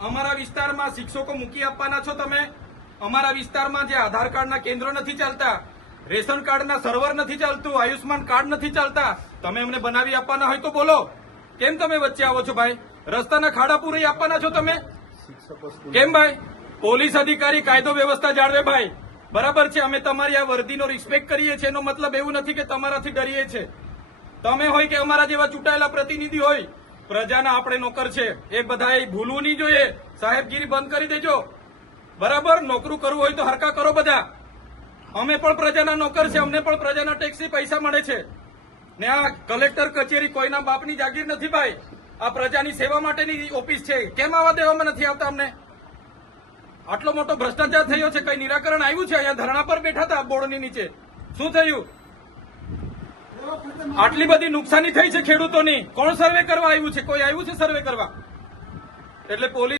અમારા વિસ્તારમાં શિક્ષકો મૂકી આપવાના છો તમે? અમારા વિસ્તારમાં જે આધાર કાર્ડના કેન્દ્રો નથી ચાલતા, રેશન કાર્ડના સર્વર નથી ચાલતું, આયુષ્માન કાર્ડ નથી ચાલતા, તમે અમને બનાવી આપવાના હોય તો બોલો. કેમ તમે વચ્ચે આવો છો ભાઈ? રસ્તાના ખાડા પૂરી આપવાના છો તમે? કેમ ભાઈ? પોલીસ અધિકારી કાયદો વ્યવસ્થા જાળવે ભાઈ. બરાબર છે, અમે તમારી આ વર્દીનો રિસ્પેક્ટ કરીએ છીએ. એનો મતલબ એવું નથી કે તમારાથી ડરીએ છીએ. તમે હોય કે અમારા જેવા ચૂંટાયેલા પ્રતિનિધિ હોય, પ્રજાના આપણે નોકર છે. એ બધાએ ભૂલવું નહીં જોઈએ. સાહેબગીરી બંધ કરી દેજો. બરાબર, નોકરું કરવું હોય તો હરકા કરો બધા. અમે પણ પ્રજાના નોકર છે, અમને પણ પ્રજાના ટેક્સથી પૈસા મળે છે. ને આ કલેક્ટર કચેરી કોઈના બાપની જાગીર નથી ભાઈ. આ પ્રજાની સેવા માટેની ઓફિસ છે. કેમ આવા દેવામાં નથી આવતા અમને? આટલો મોટો ભ્રષ્ટાચાર થયો છે, કઈ નિરાકરણ આવ્યું છે? અહીંયા ધરણા પર બેઠા હતા બોર્ડની નીચે, શું થયું? આટલી બધી નુકસાની થઈ છે ખેડૂતોની, કોણ સર્વે કરવા આવ્યું છે? કોઈ આવ્યું છે સર્વે કરવા? એટલે પોલીસ